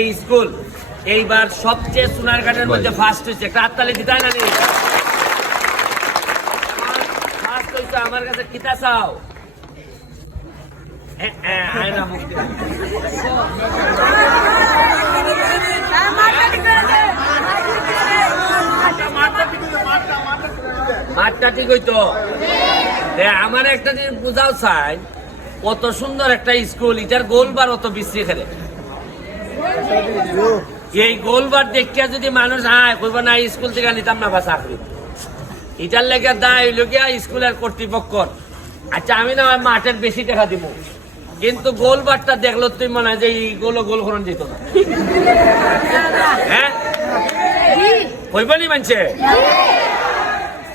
এই স্কুল এইবার সবচেয়ে সোনারঘাটের মধ্যে ফার্স্ট হয়েছে। একটা হাততালি দিতাই না ফার্স্ট হয়েছে আমার কাছে কিতা চাও? মুখ দিয়ে। মাঠটা ঠিক হইতো? আমার একটা জিনিস বুঝাও চাই কত সুন্দর একটা স্কুল এটার গোলবার অত বিশ্রী খেলে। এই গোলবার দেখিয়া যদি মানুষ, আয়, কইব না স্কুল থেকে নিতাম না বা চাকরি। এটার লেগে দায় গিয়া স্কুলের কর্তৃপক্ষ আচ্ছা আমি না মাঠের বেশি টাকা দিব। কিন্তু গোলবারটা দেখল তুই মনে হয় যে এই গোল গোল করণ যেত না। হ্যাঁ? হইব নি মানছে?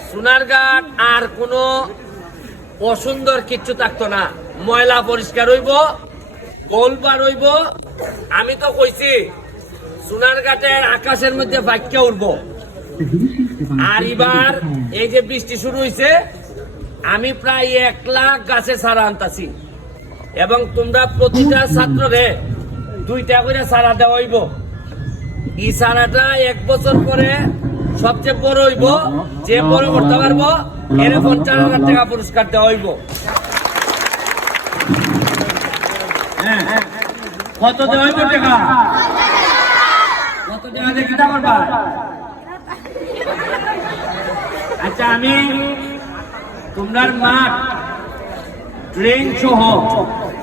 সোনারঘাট আর কোনো অসুন্দর কিচ্ছু থাকতো না। ময়লা পরিষ্কার হইব। গোলবার হইব আমি তো কইছি সোনারঘাটের আকাশের মধ্যে বাক্য উঠবো আর এবার এই যে বৃষ্টি শুরু হয়েছে আমি প্রায় এক লাখ গাছে সারা আনতাছি। এবং তোমরা প্রতিটা ছাত্ররে দুইটা করে সারা দেওয়া হইব। এই সারাটা এক বছর পরে সবচেয়ে বড় হইব, যে বড় করতে পারব, এর চার হাজার টাকা পুরস্কার দেওয়া হইব হ্যাঁ, কত দেওয়া হইব টাকা? কত টাকা দিয়ে কিতা করবা আচ্ছা আমি তোমরা মাঠ ট্রেন সহ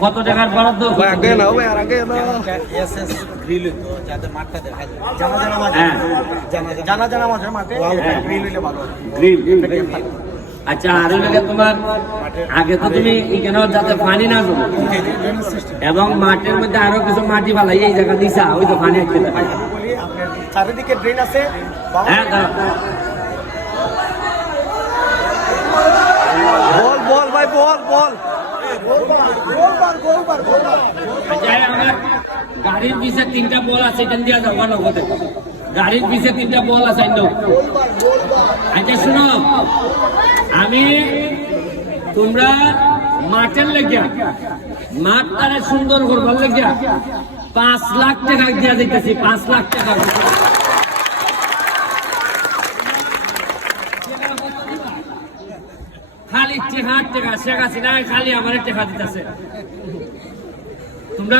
কত টাকার বরাদ্দ আগে না ভাই আর আগে না এসএস গ্রিল হইতো যাতে মাঠটা দেখা যায় জানা জানা মাঝে হ্যাঁ। জানা জানা জানা মাঝে মাঠে হ্যাঁ। গ্রিল হইলে ভালো গ্রিল আচ্ছা আর ওই লাগে তোমার আগে তো তুমি এখানে যাতে পানি না জমে। এবং মাঠের মধ্যে আরও কিছু মাটি ফালাই এই জায়গা দিছা ওই তো পানি আপনার চারিদিকে ড্রেন আছে হ্যাঁ বল বল ভাই বল বল। আচ্ছা গাড়ির পিছে তিনটা বল আছে এখান দিয়ে যাওয়া নগদে গাড়ির পিছে তিনটা বল আছে আচ্ছা শুনো। আমি, তোমরা মাঠের লেগিয়া, মাঠ তারা সুন্দর করবার লেগিয়া। পাঁচ লাখ টাকা দিয়া দিতেছি, পাঁচ লাখ টাকা। খালি টাকা খালি আমার দিতেছে। তোমরা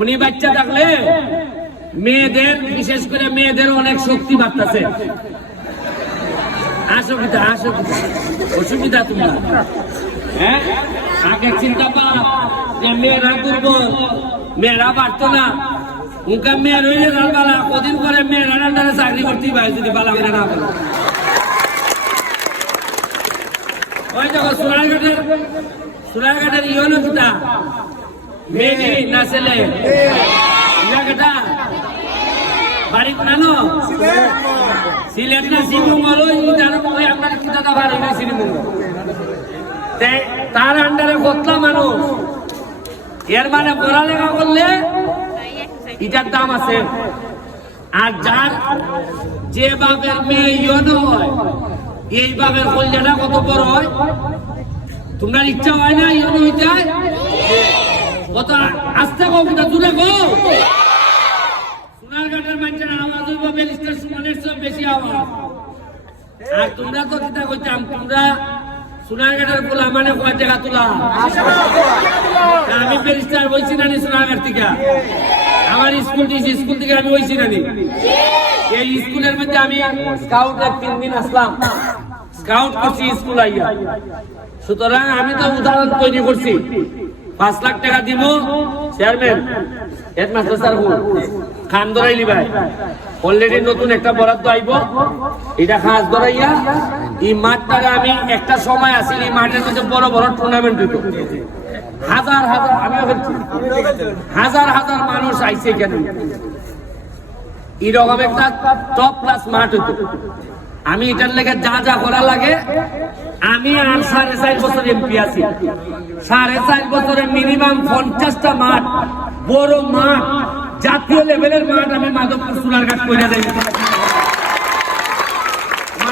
উনি বাচ্চা থাকলে মেয়েদের, বিশেষ করে মেয়েদের অনেক শক্তি বাড়তেছে। অসুবিধা অসুবিধা অসুবিধা তোমরা হ্যাঁ? আগে চিন্তা পাও যে মেয়েরা দুর্বল, মেয়েরা পারতো না। উনকা মেয়ের হইলে বালা কদিন পরে মেয়েরা রান্নারে চাকরি করতেই পারে যদি বালা করে না পারে ওই দেখো সোনারঘাটের সোনারঘাটের ইয়নো কিতা মেয়ে না ছেলে? ইলাকাটা বাড়ি কোনানো সিলেট না শ্রীমঙ্গল ওই আপনার তার আন্ডারে কতলা মানুষ। এর মানে পড়ালেখা করলে এটার দাম আছে। আর যার যে বাপের মেয়ে ইয়নো হয়, এই বাপের কল্যাণটা কত বড় হয়? তোমরা ইচ্ছা হয় না ইয়নো হইতে? কত আস্তে কো কিন্তু দূরে গো সোনারঘাটের মানুষের আওয়াজ হইব বেলিস্টার সুমনের সব বেশি আওয়াজ আর তোমরা তো কিতা কইতাম, তোমরা সোনারঘাটের গোলা মানে কয় টাকা তোলা? আমি বেরিস্টার বলছি না সোনারঘাট থেকে? আমার স্কুল দিয়েছি, স্কুল থেকে আমি বলছি না এই স্কুলের মধ্যে আমি স্কাউট তিন দিন আসলাম। স্কাউট করছি স্কুল আইয়া। সুতরাং আমি তো উদাহরণ তৈরি করছি। পাঁচ লাখ টাকা দিব চেয়ারম্যান হেডমাস্টার স্যার খান ধরাইলি ভাই। অলরেডি নতুন একটা বরাদ্দ আইব। এটা খাস ধরাইয়া এই মাঠটারে আমি একটা সময় আসি এই মাঠের মধ্যে বড় বড় টুর্নামেন্ট দিত হাজার হাজার আমি হাজার হাজার মানুষ আইছে এখানে। এরকম একটা টপ ক্লাস মাঠ হইতো আমি এটার লেগে যা যা করা লাগে, আমি আর সাড়ে চার বছর এমপি আছি। সাড়ে চার বছরে মিনিমাম পঞ্চাশটা মাঠ, বড় মাঠ, জাতীয় লেভেলের মাঠ আমি মাধবপুর সোনারঘাট করে দেই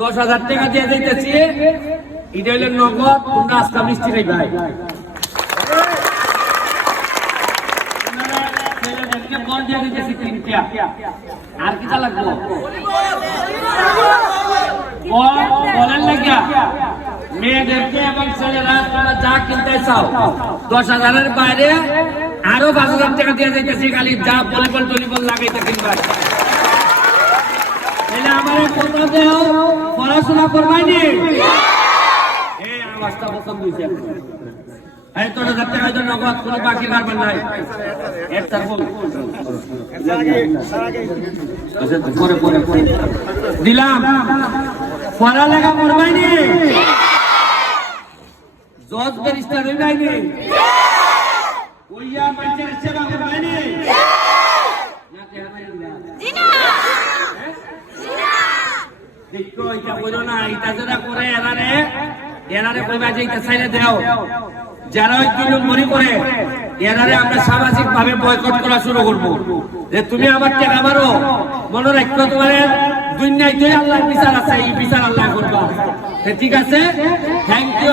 দশ হাজার টাকা দিয়ে দিতেছি। এটা হইলে নগদ, তোমরা আজকা মিষ্টি নেই ভাই। আর কিটা লাগবো লাগিয়া যা কিনতে চাও। দশ হাজারের বাইরে আরও পাঁচ হাজার টাকা দিয়ে দিতেছি, খালি যা ভলিবল টলিবল লাগাইতে কিনবা। আমার কত দেও। পড়াশোনা করবাই নি এই জজ ব্যারিস্টার হইবাই নি ওইয়া মানুষের সেবা করবাই নি না কেন দেখো এটা যারা করে এরারে এরারে কইবা যে যারা ওই দুই করে আমরা সামাজিক ভাবে বয়কট করা শুরু করব। যে তুমি আমার টাকা মারো, মনে রাখো তোমার দুনিয়ায় তুই আল্লাহ বিচার আছে, এই বিচার আল্লাহ করবা। ঠিক আছে? Thank you